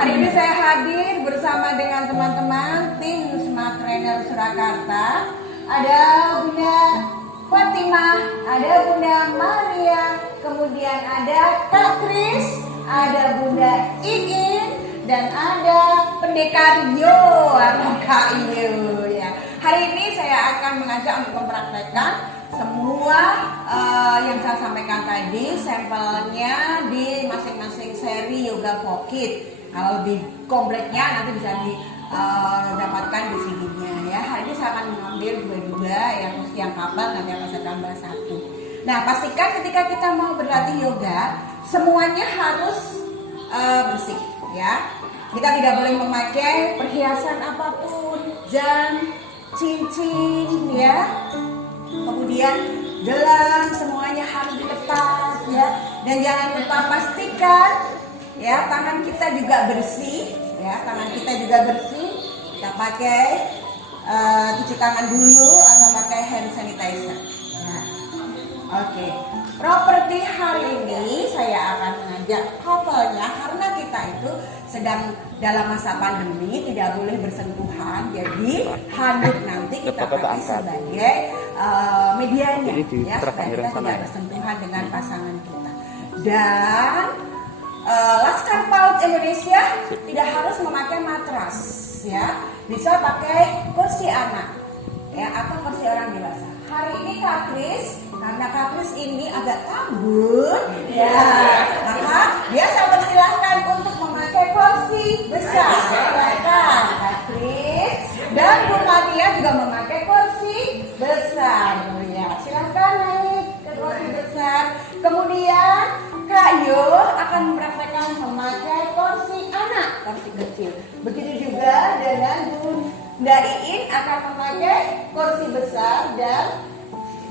hari ini saya hadir bersama dengan teman-teman tim Smart Trainer Surakarta. Ada Bunda Fatimah, ada Bunda Maria, kemudian ada Kak Kris, ada Bunda Iin, dan ada Pendekar Yo atau Kak Iyo ya. Hari ini saya akan mengajak untuk mempraktekkan semua yang saya sampaikan tadi, sampelnya di masing-masing seri Yoga Pocket. Kalau di kompletnya nanti bisa didapatkan di CD-nya ya. Hari ini saya akan mengambil dua yang kapal, nanti akan saya tambah satu. Nah, pastikan ketika kita mau berlatih yoga, semuanya harus bersih ya. Kita tidak boleh memakai perhiasan apapun, jam, cincin ya. Kemudian gelang semuanya harus dilepas ya. Dan jangan lupa pastikan ya tangan kita juga bersih ya. Tangan kita juga bersih. Kita pakai cuci tangan dulu atau pakai hand sanitizer. Nah, oke. Properti hari ini saya akan mengajak couple-nya karena kita itu sedang dalam masa pandemi, tidak boleh bersentuhan. Jadi handuk nanti kita pakai sebagai medianya ya, supaya kita tidak bersentuhan dengan pasangan kita. Dan Laskar PAUD Indonesia tidak harus memakai matras ya, bisa pakai kursi anak ya atau kursi orang dewasa. Hari ini Kak Kris, karena Kak Kris ini agak kabur ya, maka dia saya persilahkan untuk memakai kursi besar. Silakan Kak Kris. Dan Bu Maria juga memakai kursi besar ya. Silakan naik ke kursi besar. Kemudian Kak Yo akan mempraktekkan memakai kursi anak, kursi kecil. Begitu juga dengan Bunda Iin akan memakai kursi besar dan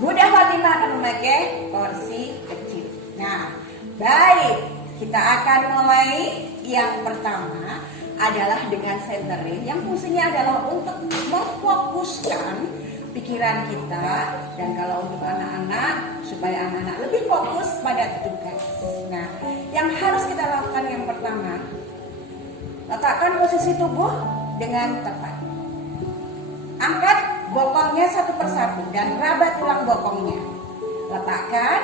Bunda Fatimah akan memakai kursi kecil. Nah, baik, kita akan mulai. Yang pertama adalah dengan centering, yang fungsinya adalah untuk memfokuskan pikiran kita, dan kalau untuk anak-anak supaya anak-anak lebih fokus pada tugas. Nah, yang harus kita lakukan yang pertama, letakkan posisi tubuh dengan tepat. Angkat bokongnya satu persatu dan raba tulang bokongnya. Letakkan,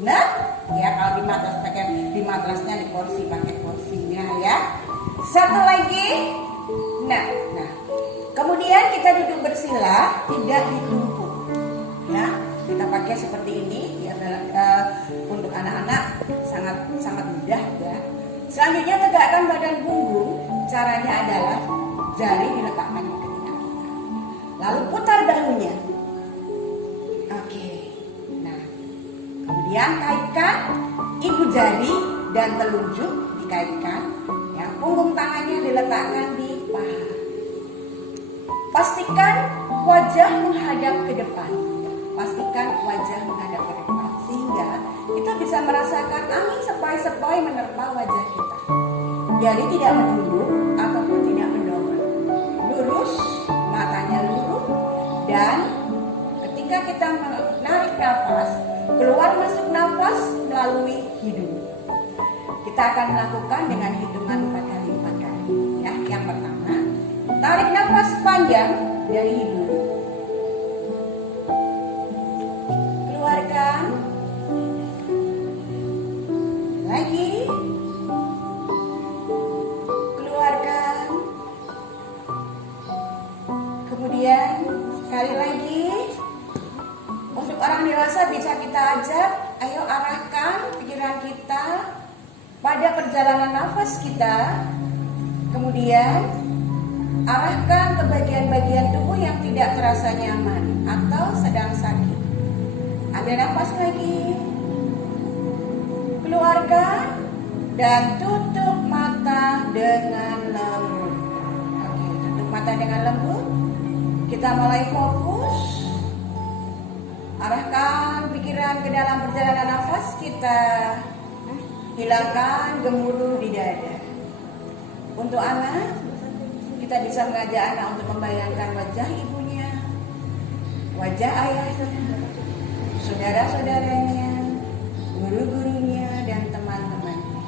nah, ya kalau di matras pakai di matrasnya, di kursi pakai kursinya ya. Satu lagi, nah. Kemudian kita duduk bersila, tidak ditumpuk. Ya, kita pakai seperti ini ya, untuk anak-anak sangat mudah ya. Selanjutnya tegakkan badan punggung. Caranya adalah jari diletakkan di telinga kita. Lalu putar bahunya. Oke. Nah, kemudian kaitkan ibu jari dan telunjuk dikaitkan. Ya, punggung tangannya diletakkan di paha. Pastikan wajah menghadap ke depan. Pastikan wajah menghadap ke depan sehingga kita bisa merasakan angin sepoi-sepoi menerpa wajah kita. Jadi tidak menunduk ataupun tidak mendongak. Lurus, matanya lurus, dan ketika kita menarik nafas, keluar masuk nafas melalui hidung. Kita akan melakukan dengan hitungan 4 kali 4 kali. Ya, yang pertama, tarik nafas panjang dari hidung. Keluarkan. Lagi. Keluarkan. Kemudian sekali lagi. Untuk orang dewasa bisa kita ajak, ayo arahkan pikiran kita pada perjalanan nafas kita. Kemudian arahkan ke bagian-bagian tubuh yang tidak terasa nyaman atau sedang sakit. Ambil nafas lagi. Keluarkan dan tutup mata dengan lembut. Oke, tutup mata dengan lembut. Kita mulai fokus. Arahkan pikiran ke dalam perjalanan nafas kita. Hilangkan gemuruh di dada. Untuk anak, kita bisa mengajak anak untuk membayangkan wajah ibunya, wajah ayahnya, saudara-saudaranya, guru-gurunya, dan teman-temannya.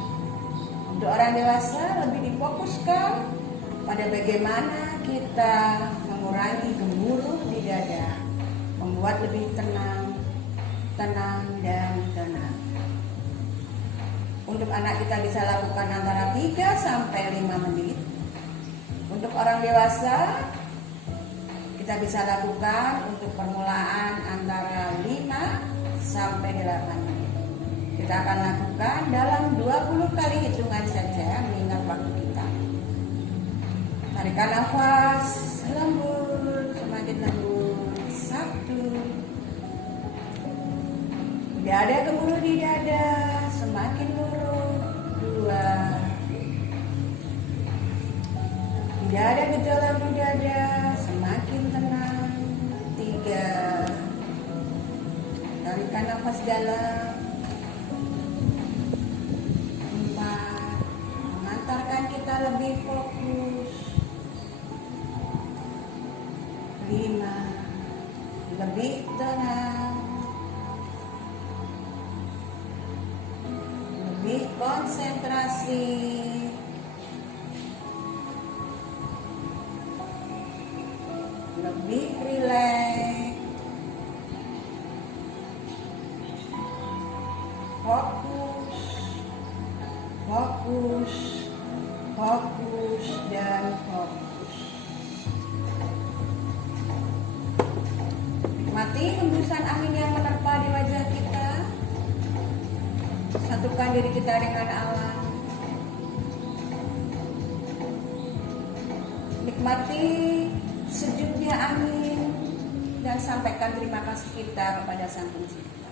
Untuk orang dewasa lebih memfokuskan pada bagaimana kita mengurangi gemuruh di dada, membuat lebih tenang dan tenang. Untuk anak kita bisa lakukan antara 3 sampai 5 menit. Untuk orang dewasa kita bisa lakukan untuk permulaan antara 5 sampai 8 menit. Kita akan lakukan dalam 20 kali hitungan saja mengingat waktu kita. Tarikan nafas lembut, semakin lembut. 1. Tidak ada gemuruh di dada, semakin luruh. 2. Tidak ada gejala di dada, semakin tenang. 3. Tarikan nafas dalam. 4. Mengantarkan kita lebih fokus. 5. Lebih tenang. Lebih konsentrasi. 6. Lebih rileks. Fokus dan fokus. Nikmati hembusan angin yang menerpa di wajah kita. Satukan diri kita dengan alam. Nikmati sejuknya angin dan sampaikan terima kasih kita kepada Sang Pencipta.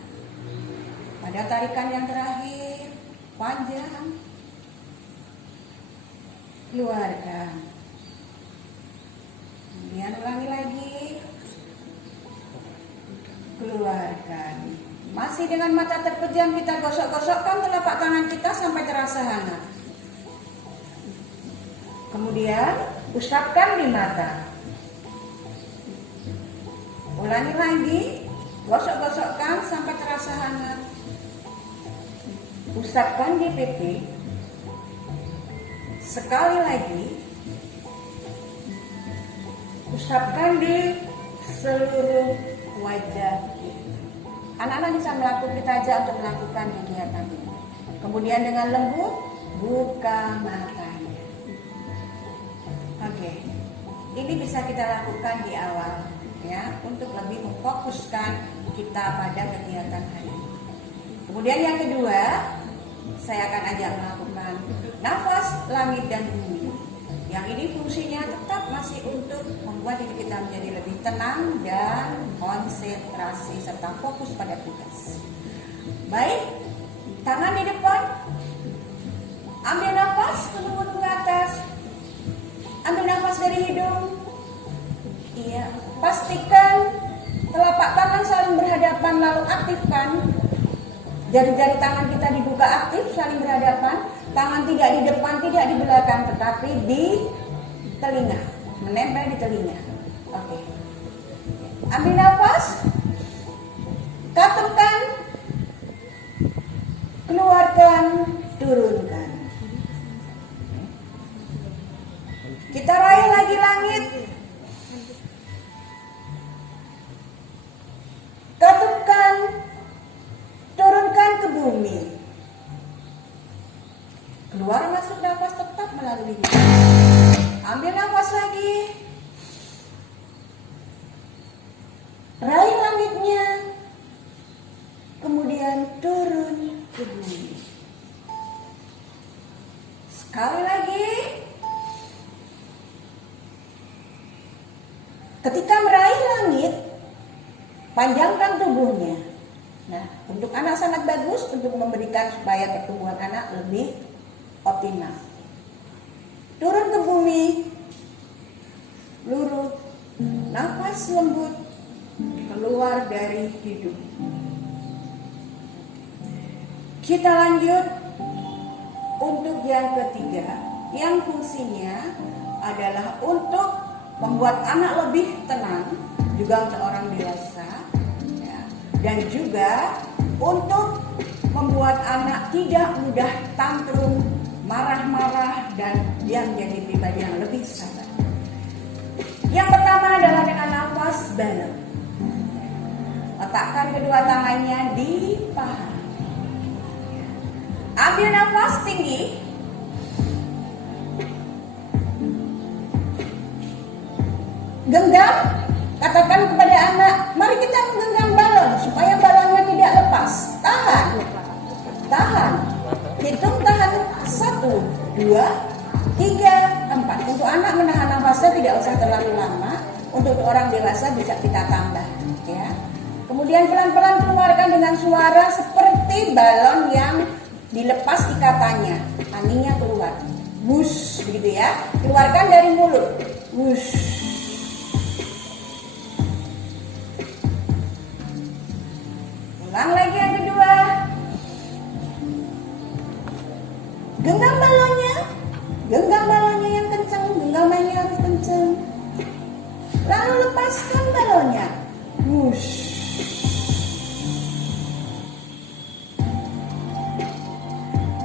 Pada tarikan yang terakhir, panjang, keluarkan. Kemudian ulangi lagi, keluarkan. Masih dengan mata terpejam kita gosok-gosokkan telapak tangan kita sampai terasa hangat. Kemudian usapkan di mata. Ulangi lagi, gosok-gosokkan sampai terasa hangat. Usapkan di pipi. Sekali lagi, usapkan di seluruh wajah kita. Anak-anak bisa melakukan, kita aja untuk melakukan kegiatan ini. Kemudian dengan lembut, buka matanya. Oke, ini bisa kita lakukan di awal, ya, untuk lebih memfokuskan kita pada kegiatan hari ini. Kemudian yang kedua, saya akan ajak melakukan nafas langit dan bumi. Yang ini fungsinya tetap masih untuk membuat diri kita menjadi lebih tenang dan konsentrasi serta fokus pada tugas. Baik, tangan di depan. Ambil nafas, gunung-gunung ke atas. Ambil nafas dari hidung. Iya, pastikan telapak tangan saling berhadapan, lalu aktifkan. Jari-jari tangan kita dibuka aktif, saling berhadapan. Tangan tidak di depan, tidak di belakang, tetapi di telinga, menempel di telinga. Oke. Ambil nafas, katupkan, keluarkan, turunkan. Kita raih lagi langit. Katupkan, turunkan ke bumi. Keluar masuk nafas tetap melalui hidung. Ambil nafas lagi. Raih langitnya. Kemudian turun ke bumi. Sekali lagi. Ketika meraih langit, panjangkan tubuhnya. Nah, untuk anak sangat bagus untuk memberikan supaya pertumbuhan anak lebih optimal. Turun ke bumi, lurus, nafas lembut, keluar dari hidung. Kita lanjut untuk yang ketiga, yang fungsinya adalah untuk membuat anak lebih tenang, juga untuk orang dewasa, ya, dan juga untuk membuat anak tidak mudah tantrum marah-marah, dan dia menjadi pribadi yang lebih sabar. Yang pertama adalah dengan nafas balon. Letakkan kedua tangannya di paha. Ambil nafas tinggi. Genggam. Katakan kepada anak, mari kita menggenggam balon supaya balonnya tidak lepas. Tahan. Tahan. Hitung tahan 1, 2, 3, 4. Untuk anak menahan nafasnya tidak usah terlalu lama. Untuk orang dewasa bisa kita tambah, ya. Kemudian pelan-pelan keluarkan dengan suara seperti balon yang dilepas ikatannya. Anginnya keluar. Wush, begitu ya. Keluarkan dari mulut. Wush. Ulang lagi yang kedua. Genggam balonnya. Genggam balonnya yang kencang. Genggamannya harus kencang. Lalu lepaskan balonnya. Wush.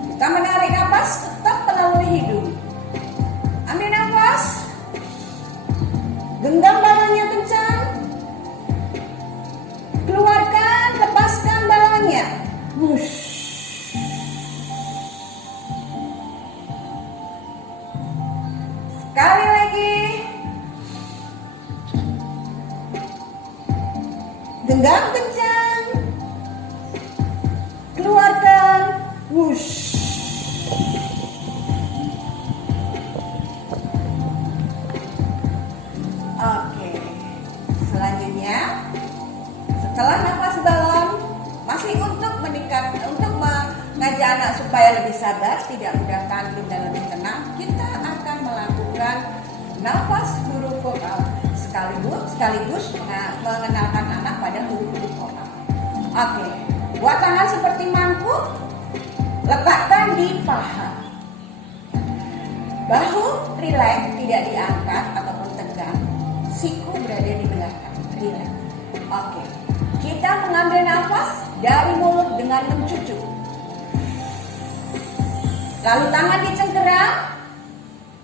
Kita menarik nafas tetap melalui hidung. Ambil nafas. Genggam balonnya kencang. Keluarkan, lepaskan balonnya. Wush. Sekali lagi. Genggam kencang. Keluarkan. Wush. Oke. Selanjutnya, setelah nafas balon, masih untuk mengajak anak supaya lebih sabar, tidak mudah tantrum dan lebih tenang, kita akan melakukan nafas huruf vokal sekaligus mengenalkan anak pada huruf-huruf vokal. Oke, buat tangan seperti mangkuk, letakkan di paha. Bahu rileks, tidak diangkat ataupun tegang. Siku berada di belakang, rileks. Oke, kita mengambil nafas dari mulut dengan mencucuk. Lalu tangan dicengkeram,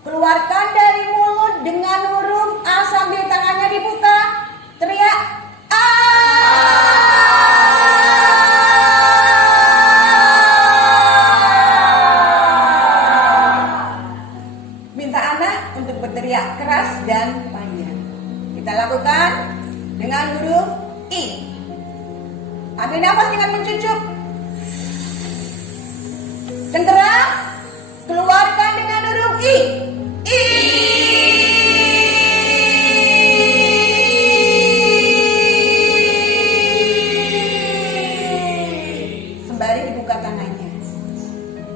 keluarkan dari mulut dengan huruf A sambil tangannya dibuka. Teriak A. Minta anak untuk berteriak keras dan panjang. Kita lakukan dengan huruf I. Ambil nafas dengan mencucuk. Cengkeram, keluarkan dengan huruf I. I. Sembari dibuka tangannya.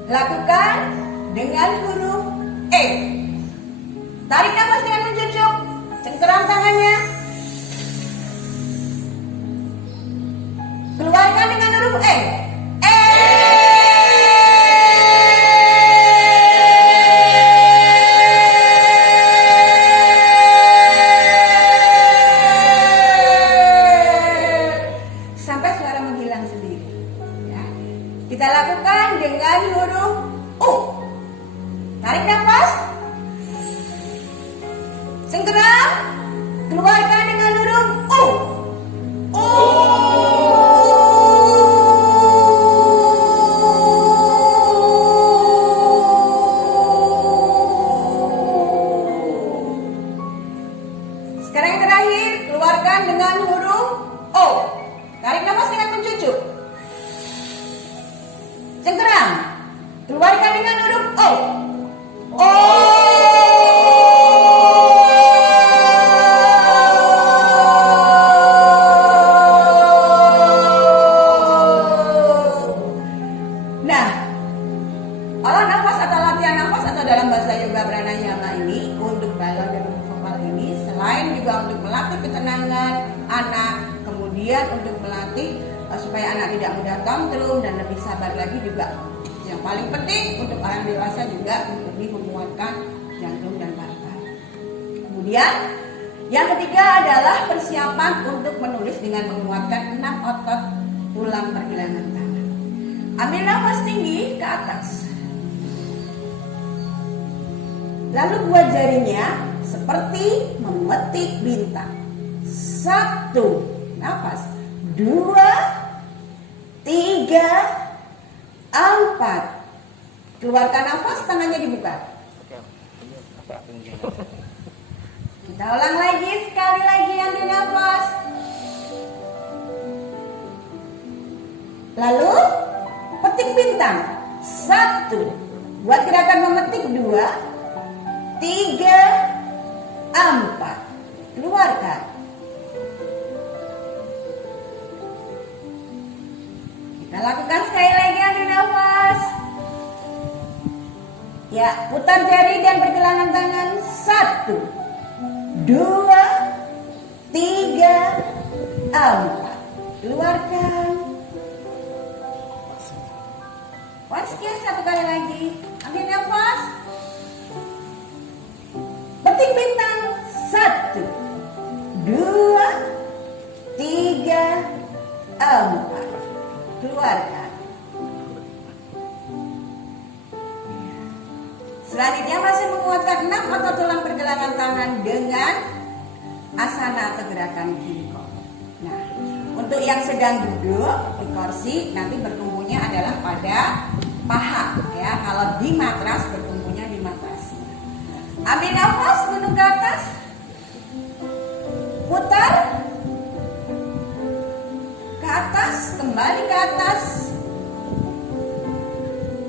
Lakukan dengan huruf E. Tarik nafas dengan mencucuk. Cengkeram tangannya. Keluarkan dengan huruf E. E. Sampai suara menghilang sendiri. Ya. Kita lakukan dengan huruf U. Tarik nafas. Cengkeram. Keluarkan dengan huruf U. U. Sekarang yang terakhir, keluarkan dengan huruf O. Tarik nafas dengan mencucuk. Cengkeram. Keluarkan dengan huruf O. O. Nah, olah nafas atau latihan nafas atau dalam bahasa yoga pranayama ini untuk balon dan vokal ini selain juga untuk melatih ketenangan anak, kemudian untuk melatih supaya anak tidak mudah tantrum dan lebih sabar lagi juga. Yang paling penting untuk orang dewasa juga untuk lebih menguatkan jantung dan paru-paru. Kemudian yang ketiga adalah persiapan untuk menulis dengan menguatkan 6 otot tulang pergelangan tangan. Ambil nafas tinggi ke atas. Lalu buat jarinya seperti memetik bintang. 1, nafas. 2, 3, 4. Keluarkan nafas, tangannya dibuka. Kita ulang lagi, sekali lagi, ambil nafas. Lalu petik bintang. 1. Buat gerakan memetik. 2, 3, 4. Keluarkan. Kita lakukan sekali lagi, ambil nafas. Ya, putar jari dan pergelangan tangan. 1, 2, 3, 4. Keluarkan. Once again, 1 kali lagi. Ambil nafas. Petik bintang. 1, 2, 3, 4. Keluarkan. Selanjutnya masih menguatkan 6 otot tulang pergelangan tangan dengan asana atau gerakan ginkgo. Nah, untuk yang sedang duduk di kursi nanti bertumbuhnya adalah pada paha ya. Kalau di matras bertumbuhnya di matras. Ambil nafas, gunung ke atas. Putar ke atas, kembali ke atas.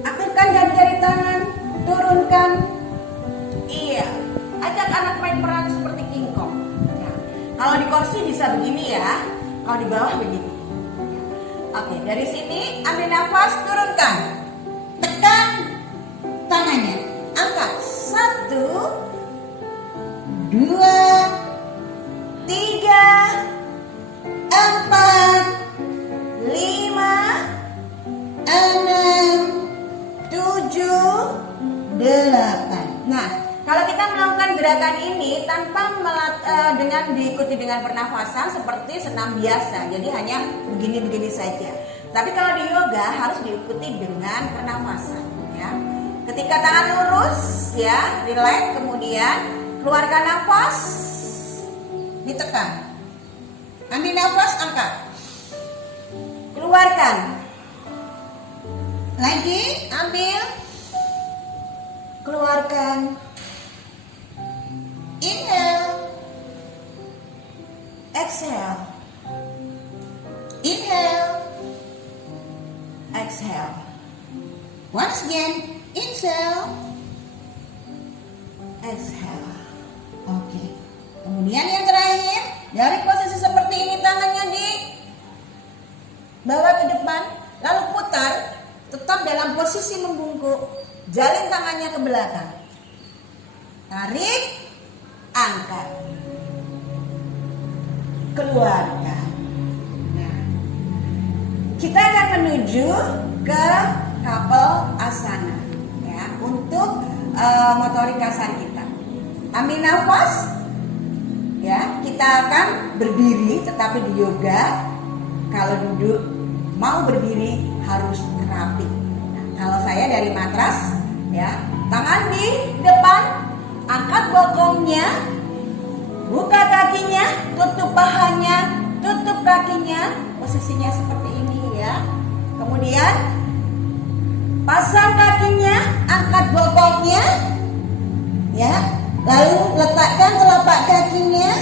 Aktifkan jari-jari tangan, turunkan. Iya, ajak anak main peran seperti kingkong. Ya. Kalau di kursi bisa begini ya, kalau di bawah begini. Oke, dari sini ambil nafas, turunkan. Tekan tangannya. Angkat. 1, 2, 3, 4, 5, 6, 7, 8. Nah, kalau kita melakukan gerakan ini tanpa dengan diikuti dengan pernafasan seperti senam biasa, jadi hanya begini-begini saja. Tapi kalau di yoga harus diikuti dengan pernafasan, ya. Ketika tangan lurus, ya, relax, kemudian keluarkan nafas, ditekan. Ambil nafas, angkat, keluarkan. Lagi, ambil, keluarkan. Inhale, exhale. Inhale, exhale. Once again, inhale, exhale. Oke. Kemudian yang terakhir, dari posisi seperti ini tangannya di bawa ke depan, lalu putar, tetap dalam posisi membungkuk, jalin tangannya ke belakang. Tarik, angkat, keluarkan. Nah, kita akan menuju ke couple asana ya, untuk motorik kasar kita. Ambil nafas. Ya, kita akan berdiri, tetapi di yoga kalau duduk mau berdiri harus rapi. Nah, kalau saya dari matras, ya, tangan di depan, angkat bokongnya, buka kakinya, tutup pahanya, tutup kakinya, posisinya seperti ini ya. Kemudian pasang kakinya, angkat bokongnya, ya. Lalu letakkan telapak kakinya,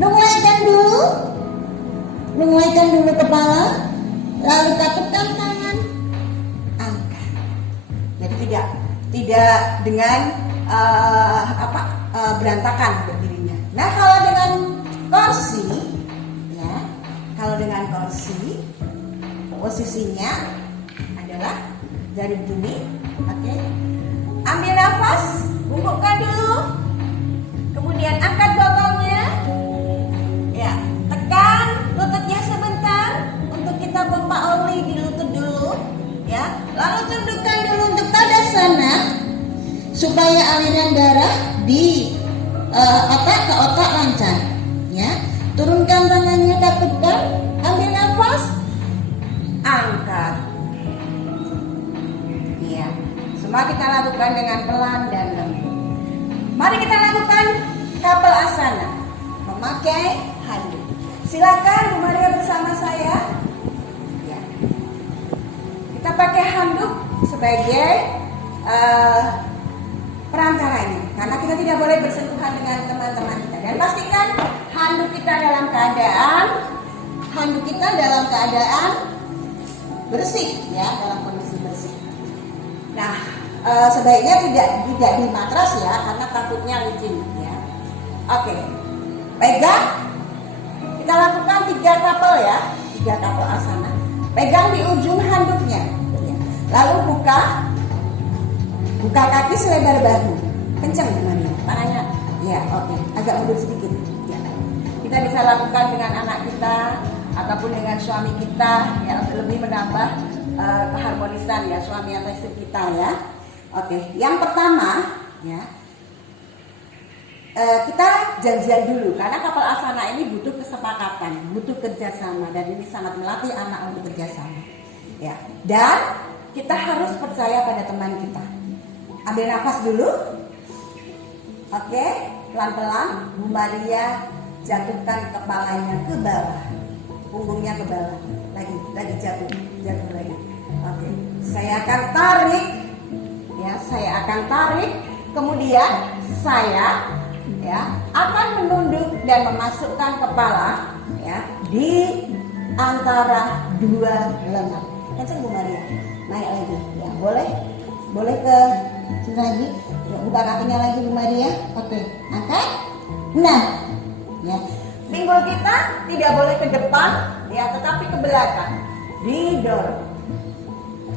nunggaikan dulu kepala, lalu takutkan tangan, angkat. Jadi tidak dengan berantakan berdirinya. Nah, kalau dengan kursi, ya, posisinya adalah jari begini, oke. Ambil nafas, bungkukkan dulu. Kemudian angkat bokongnya, ya, tekan lututnya sebentar untuk kita pompa oli di lutut dulu, ya. Lalu tundukkan dulu untuk tadasana supaya aliran darah di otak ke otak lancar, ya. Turunkan tangannya, takutkan, ambil nafas, angkat, ya. Semua kita lakukan dengan pelan dan lembut. Mari kita lakukan kapal asana memakai handuk. Silakan Bu Maria bersama saya. Ya. Kita pakai handuk sebagai perantaranya, karena kita tidak boleh bersentuhan dengan teman-teman kita. Dan pastikan handuk kita dalam keadaan bersih, ya, dalam kondisi bersih. Nah, sebaiknya tidak di matras ya, karena takutnya licin ya. Oke, pegang. Kita lakukan 3 kapal ya, 3 kapal asana. Pegang di ujung handuknya, ya. Lalu buka kaki selebar bahu, kencang teman-teman, tangannya, ya, oke, agak mundur sedikit. Ya. Kita bisa lakukan dengan anak kita ataupun dengan suami kita, ya, untuk lebih menambah keharmonisan ya suami atau istri kita ya. Oke, yang pertama ya, kita janjian dulu, karena kapal asana ini butuh kesepakatan, butuh kerjasama, dan ini sangat melatih anak untuk kerjasama ya. Dan kita harus percaya pada teman kita. Ambil nafas dulu. Oke, pelan-pelan Bu Maria jatuhkan kepalanya ke bawah, punggungnya ke bawah. Lagi jatuh lagi. Oke, saya akan tarik. Ya, saya akan tarik. Kemudian saya ya akan menunduk dan memasukkan kepala ya di antara 2 lengan. Kencang Bu Maria. Naik lagi. Ya, boleh ke sini lagi, buka kakinya lagi Bu Maria. Oke, angkat. Nah, ya, pinggul kita tidak boleh ke depan, ya, tetapi ke belakang. Didorong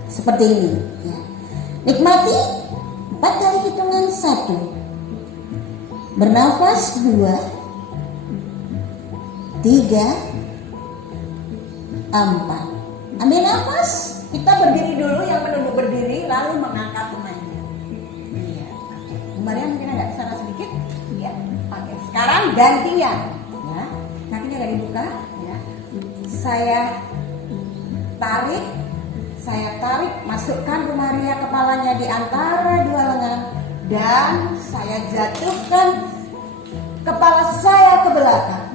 seperti ini. Ya. Nikmati 4 kali hitungan 1. Bernafas 2, 3, 4. Ambil nafas. Kita berdiri dulu, yang menunduk berdiri, lalu mengangkat temannya. Iya. Maria mungkin agak kesana sedikit. Iya. Oke. Sekarang gantian. Ya. Kakinya nggak dibuka. Ya. Saya tarik, masukkan Bu Maria kepalanya di antara 2 lengan, dan saya jatuhkan kepala saya ke belakang.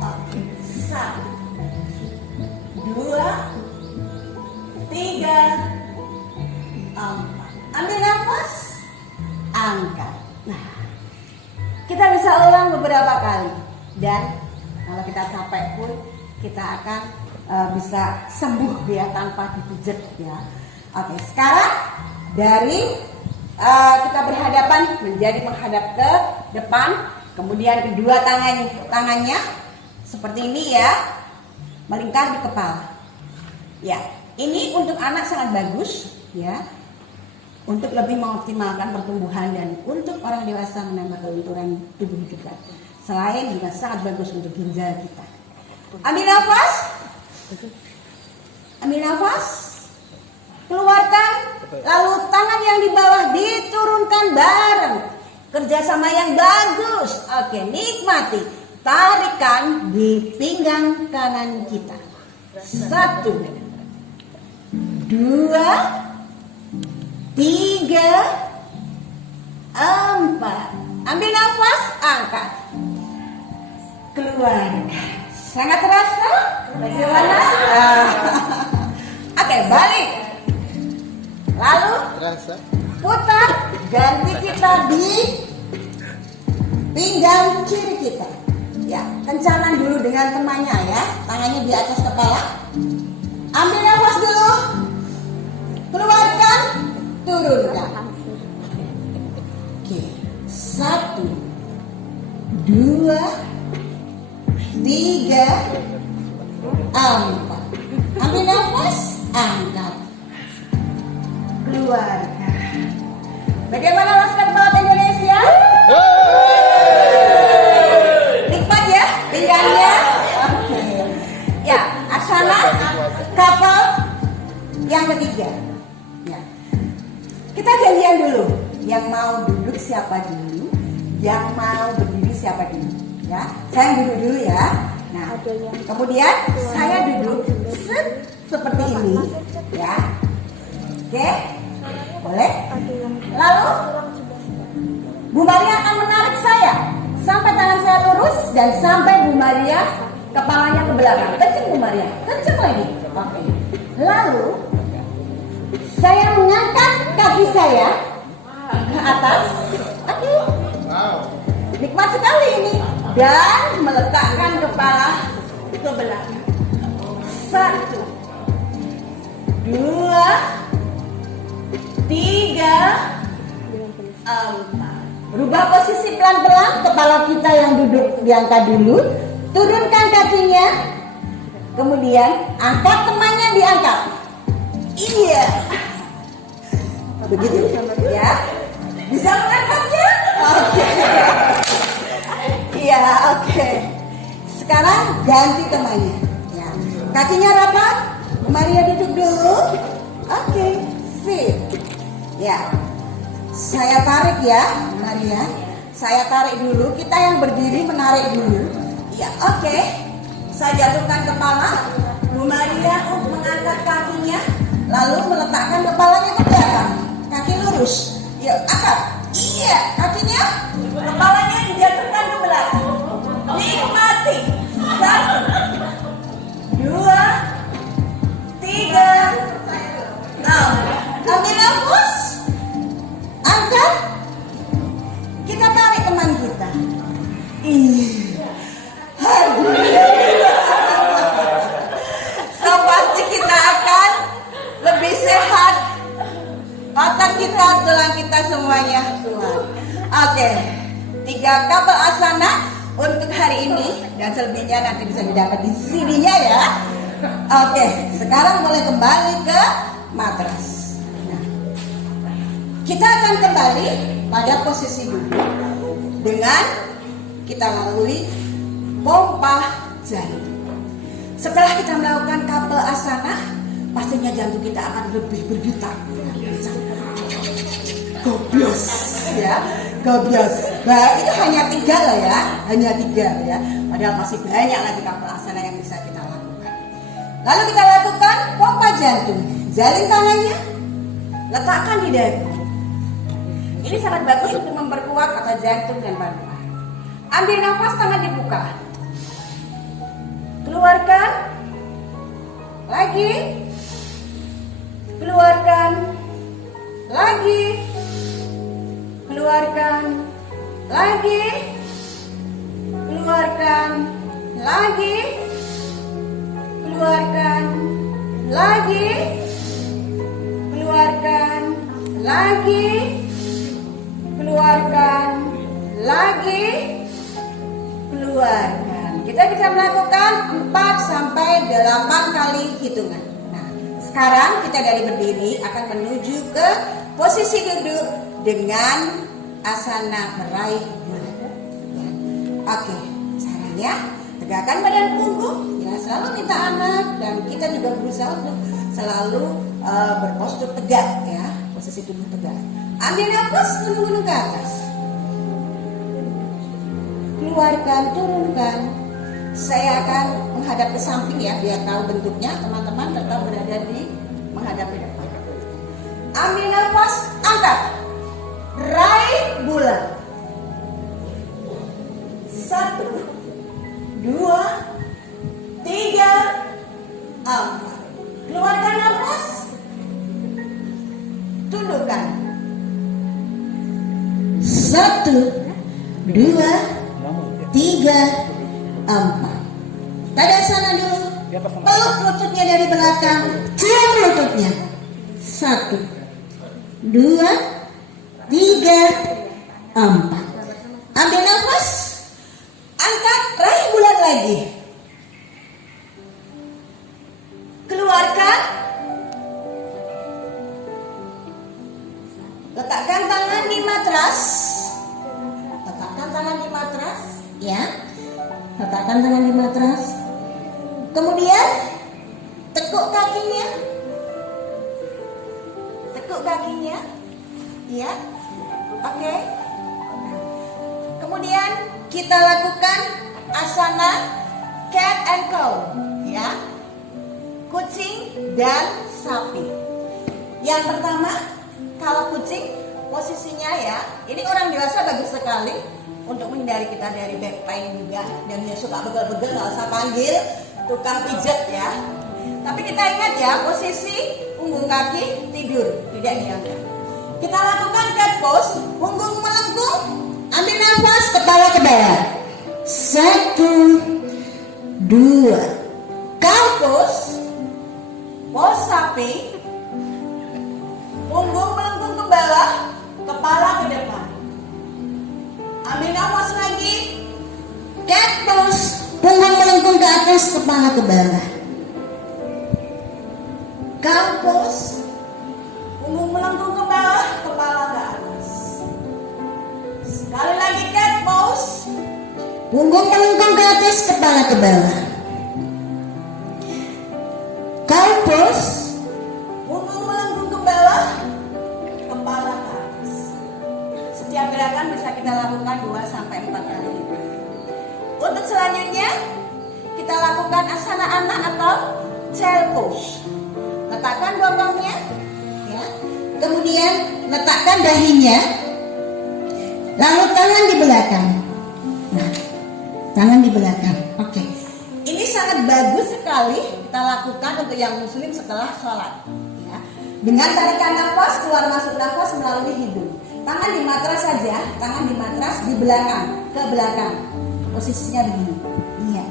Oke. 1, 2, 3, 4. Ambil nafas, angkat. Nah, kita bisa ulang beberapa kali, dan kalau kita capek pun kita akan bisa sembuh ya tanpa dipijat ya. Oke, sekarang dari kita berhadapan menjadi menghadap ke depan, kemudian kedua tangannya seperti ini ya, melingkar di kepala. Ya, ini untuk anak sangat bagus ya, untuk lebih mengoptimalkan pertumbuhan, dan untuk orang dewasa menambah kelenturan tubuh kita. Selain juga sangat bagus untuk ginjal kita. Ambil nafas, keluarkan, lalu tangan yang di bawah diturunkan bareng, kerjasama yang bagus. Oke, nikmati, tarikan di pinggang kanan kita. 1, 2, 3, 4. Ambil nafas, angkat, keluarkan. Sangat terasa? Bagaimana? Oke, balik. Lalu putar, ganti kita di pinggang kiri kita. Ya, kencanan dulu dengan temannya ya. Tangannya di atas kepala. Ambil nafas dulu. Keluarkan, turunkan. Oke. 1, 2, 3, 4. Ambil nafas, angkat, keluarkan. Bagaimana Laskar Perawat Indonesia? Nikmat ya pinggangnya. Oke. Ya, asana kapal yang ketiga. Ya. Kita janjian dulu. Yang mau duduk siapa dulu, yang mau berdiri siapa dulu. Ya, saya duduk dulu ya. Nah, kemudian saya duduk seperti ini, ya. Oke, boleh. Lalu Bu Maria akan menarik saya sampai tangan saya lurus dan sampai Bu Maria kepalanya ke belakang. Kenceng Bu Maria, kenceng lagi. Oke. Lalu saya mengangkat kaki saya ke atas. Oke. Nikmat sekali ini. Dan meletakkan kepala ke belakang. 1, 2, 3, 4. Rubah posisi pelan-pelan. Kepala kita yang duduk diangkat dulu. Turunkan kakinya. Kemudian angkat temannya, diangkat. Iya. Begitu ya. Bisa mengangkatnya? Oke. Iya, oke. Sekarang ganti temannya. Ya. Kakinya rapat. Maria duduk dulu. Oke, sip. Ya. Saya tarik ya, Maria. Saya tarik dulu. Kita yang berdiri menarik dulu. Ya, oke. Saya jatuhkan kepala. Bu Maria mengangkat kakinya, lalu meletakkan kepalanya ke belakang. Kaki lurus. Yuk, angkat. Iya, kakinya, kepalanya dijatuhkan ke belakang. Nikmati. 1, 2, 3, 4. Ambil nafas. Angkat. Kita tarik teman kita. So pasti kita akan lebih sehat. Otak kita, tulang kita semuanya kuat. Oke. 3 kabel asana untuk hari ini, dan selebihnya nanti bisa didapat di CD-nya ya. Oke, sekarang mulai kembali ke matras. Nah, kita akan kembali pada posisi duduk dengan kita lalui pompa jantung. Setelah kita melakukan kabel asana, pastinya jantung kita akan lebih berdetak. Gobios ya, gobios. Nah, itu hanya 3 lah ya, hanya 3 ya. Padahal masih banyak lagi kabel asana yang bisa kita lakukan. Lalu kita lakukan pompa jantung. Jalin tangannya, letakkan di dagu. Ini sangat bagus untuk memperkuat otot jantung dan paru-paru. Ambil nafas, tangan dibuka. Keluarkan. Lagi. Keluarkan. Lagi. Keluarkan. Lagi. Keluarkan. Lagi. Keluarkan. Lagi. Keluarkan. Lagi. Keluarkan. Lagi. Keluarkan. Kita bisa melakukan 4 sampai 8 kali hitungan. Nah, sekarang kita dari berdiri akan menuju ke posisi duduk dengan asana meraih bulan. Ya. Oke, caranya tegakkan badan punggung. Ya, selalu minta anak, dan kita juga berusaha untuk selalu berpostur tegak ya, posisi tubuh tegak. Ambil nafas, gunung-gunung ke atas. Keluarkan, turunkan. Saya akan menghadap ke samping ya, biar tahu bentuknya. Teman-teman tetap berada di menghadap ke depan. Ambil nafas, angkat. Raih bulan. 1, 2, 3, 4. Keluarkan nafas. Tundukkan. 1, 2, 3, 4. Tadasana dulu. Peluk lututnya dari belakang. Cium lututnya. 1, 2, 3, 4. Ambil nafas. Angkat, raih bulan lagi. Keluarkan. Letakkan tangan di matras. Letakkan tangan di matras, ya. Letakkan tangan di matras. Kemudian tekuk kakinya. Tekuk kakinya. Ya. Oke. Kemudian kita lakukan asana cat and cow, ya. Kucing dan sapi. Yang pertama, kalau kucing posisinya ya. Ini orang dewasa bagus sekali untuk menghindari kita dari back pain juga. Dan yang suka begel-begel nggak usah panggil tukang pijat ya. Tapi kita ingat ya, posisi punggung kaki tidur, tidak diangkat. Kita lakukan cat pose, punggung melengkung, ambil nafas, kepala ke bawah. 1, 2, cow pose, pose sapi, punggung melengkung ke bawah, kepala ke depan. Ambil nafas lagi, cat pose, punggung melengkung ke atas, kepala ke bawah. Cow pose, punggung melengkung ke bawah, kepala ke atas. Sekali lagi cat pose, punggung melengkung ke atas, kepala ke bawah. Cow pose, punggung melengkung ke bawah, kepala ke atas. Setiap gerakan bisa kita lakukan 2-4 kali. Untuk selanjutnya, kita lakukan asana anak atau child pose. Letakkan bokongnya, ya. Kemudian letakkan dahinya, lalu tangan di belakang. Nah, tangan di belakang. Oke. Ini sangat bagus sekali kita lakukan untuk yang muslim setelah sholat. Ya. Dengan tarikan nafas, keluar masuk nafas melalui hidung. Tangan di matras saja, tangan di matras di belakang, ke belakang. Posisinya begini. Iya.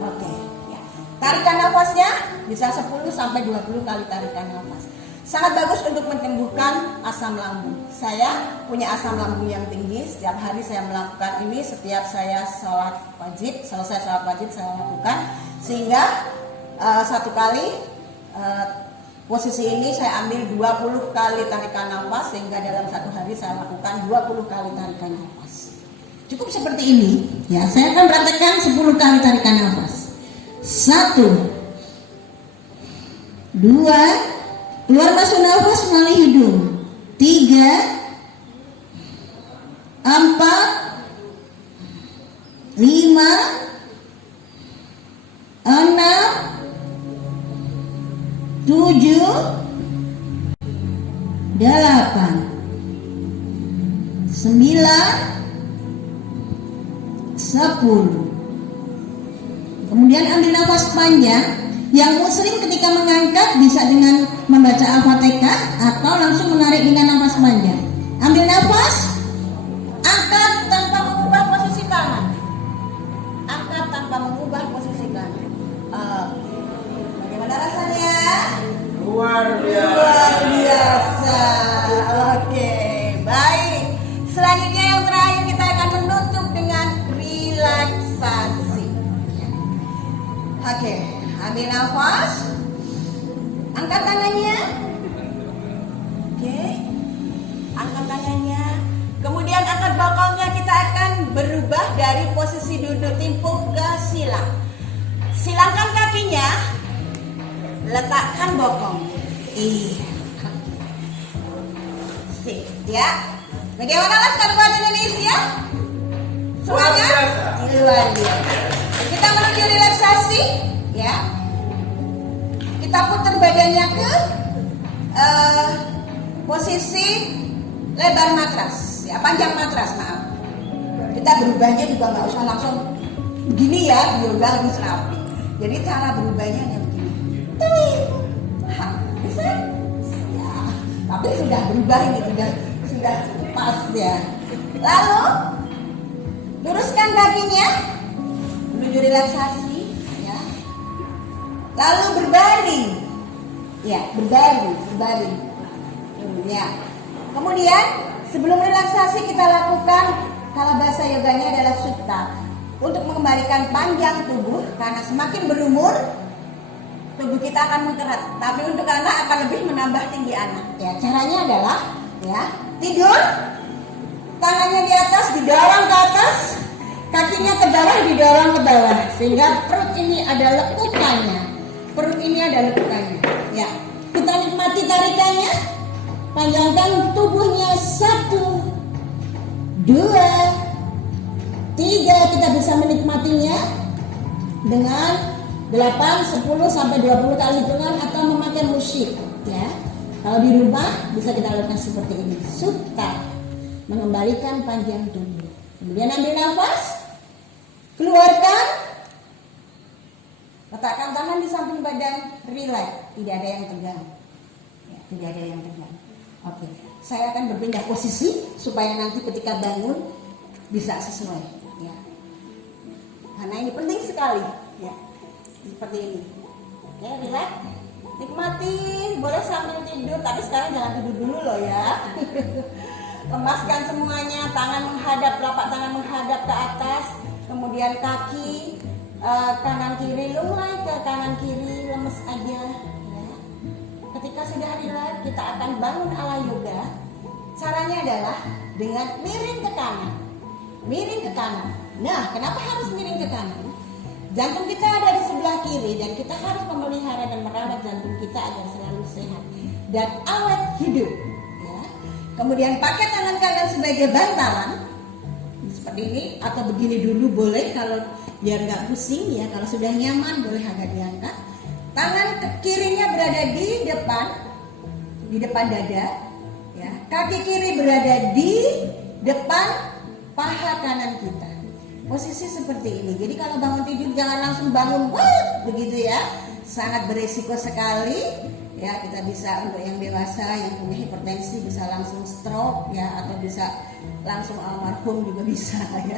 Oke. Ya. Tarikan nafasnya bisa 10-20 kali tarikan nafas. Sangat bagus untuk menyembuhkan asam lambung. Saya punya asam lambung yang tinggi. Setiap hari saya melakukan ini. Setiap saya sholat wajib, selesai sholat wajib saya lakukan. Sehingga satu kali posisi ini saya ambil 20 kali tarikan nafas. Sehingga dalam satu hari saya lakukan 20 kali tarikan nafas. Cukup seperti ini. Ya, saya akan praktekkan 10 kali tarikan nafas. 1, 2, keluar masuk nafas melalui hidung. 3, 4, 5, 6, 7, 8, 9, 10. Kemudian ambil nafas panjang. Yang muslim ketika mengangkat bisa dengan membaca Al-Fatihah atau langsung menarik dengan nafas panjang. Ambil nafas, angkat tanpa mengubah posisi tangan. Angkat tanpa mengubah posisi tangan. Bagaimana rasanya? Luar biasa. Luar biasa. Oke, baik. Selanjutnya yang terakhir kita akan menutup dengan relaksasi. Oke, ambil nafas, angkat tangannya. Oke, angkat tangannya. Kemudian angkat bokongnya, kita akan berubah dari posisi duduk timpuk ke silang. Silangkan kakinya, letakkan bokong. Iya. Sip, ya. Bagaimana Laskar Buat Indonesia? Semangat? Luar biasa. Kita menuju relaksasi, ya. Kita putar badannya ke posisi lebar matras, ya, panjang matras, maaf. Kita berubahnya juga nggak usah langsung begini ya, biar lebih rapi. Jadi cara berubahnya hanya begini. Bisa? Ya, tapi sudah berubah ini, sudah pas ya. Lalu luruskan kakinya menuju relaksasi, ya. Lalu berbaring, ya, berbaring, ya. Kemudian sebelum relaksasi kita lakukan, kalau bahasa yoganya adalah sutta, untuk mengembalikan panjang tubuh, karena semakin berumur tubuh kita akan mengerat. Tapi untuk anak akan lebih menambah tinggi anak. Ya, caranya adalah, ya, tidur, tangannya di atas, didorong ke atas, kakinya ke bawah, didorong ke bawah, sehingga perut ini ada lekukannya. Ya, kita nikmati tarikannya. Panjangkan tubuhnya. 1, 2, 3. Kita bisa menikmatinya dengan 8, 10 sampai 20 kali hitungan atau memakai musik, ya. Kalau di rumah bisa kita lakukan seperti ini. Sutta. mengembalikan panjang tubuh. Kemudian ambil nafas, keluarkan, letakkan tangan di samping badan, relax, tidak ada yang tegang. Ya, tidak ada yang tegang. Oke, saya akan berpindah posisi supaya nanti ketika bangun bisa sesuai. Ya. Karena ini penting sekali. Ya, seperti ini. Oke, relax, nikmati, boleh sambil tidur, tapi sekarang jangan tidur dulu loh ya. Lemaskan semuanya, tangan menghadap, telapak tangan menghadap ke atas, kemudian kaki kanan kiri, lumai ke kanan kiri, lemes aja. Ya. Ketika sudah relax, kita akan bangun ala yoga. Caranya adalah dengan miring ke kanan, miring ke kanan. Nah, kenapa harus miring ke kanan? Jantung kita ada di sebelah kiri dan kita harus memelihara dan merawat jantung kita agar selalu sehat dan awet hidup. Ya. Kemudian pakai tangan kanan sebagai bantalan seperti ini atau begini dulu boleh kalau biar nggak pusing ya. Kalau sudah nyaman boleh agak diangkat. Tangan kirinya berada di depan dada. Ya. Kaki kiri berada di depan paha kanan kita. Posisi seperti ini. Jadi kalau bangun tidur jangan langsung bangun begitu ya. Sangat berisiko sekali. Ya, kita bisa untuk yang dewasa yang punya hipertensi bisa langsung stroke ya, atau bisa langsung almarhum juga bisa ya.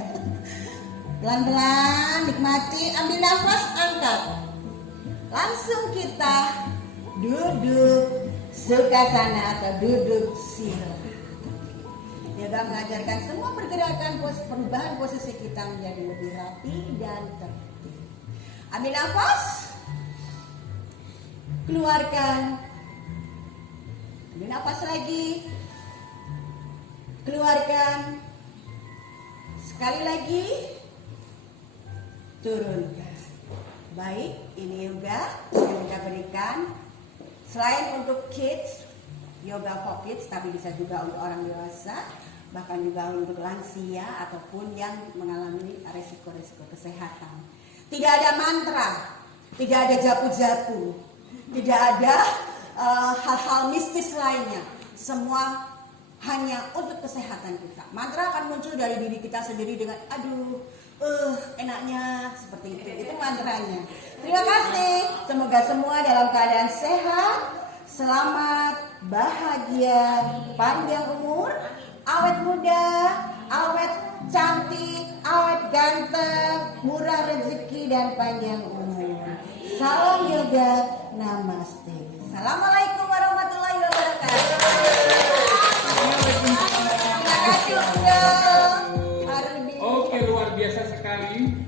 Pelan-pelan nikmati, ambil nafas, angkat. Langsung kita duduk sukhasana atau duduk sila. Yoga mengajarkan semua pergerakan perubahan posisi kita menjadi lebih rapi dan tertib. Ambil nafas, keluarkan, ambil nafas lagi, keluarkan, sekali lagi, turunkan. Baik, ini yoga yang kita berikan. Selain untuk kids, yoga for kids, tapi bisa juga untuk orang dewasa, bahkan juga untuk lansia ataupun yang mengalami resiko-resiko kesehatan. Tidak ada mantra, tidak ada japu-japu, tidak ada hal-hal mistis lainnya. Semua hanya untuk kesehatan kita. Mantra akan muncul dari diri kita sendiri dengan enaknya seperti itu. Itu mantranya. Terima kasih. Semoga semua dalam keadaan sehat, selamat, bahagia, panjang umur, awet muda, awet cantik, awet ganteng, murah rezeki dan panjang umur. Salam yoga, namaste. Assalamualaikum warahmatullahi wabarakatuh. Terima kasih. Oke, luar biasa sekali.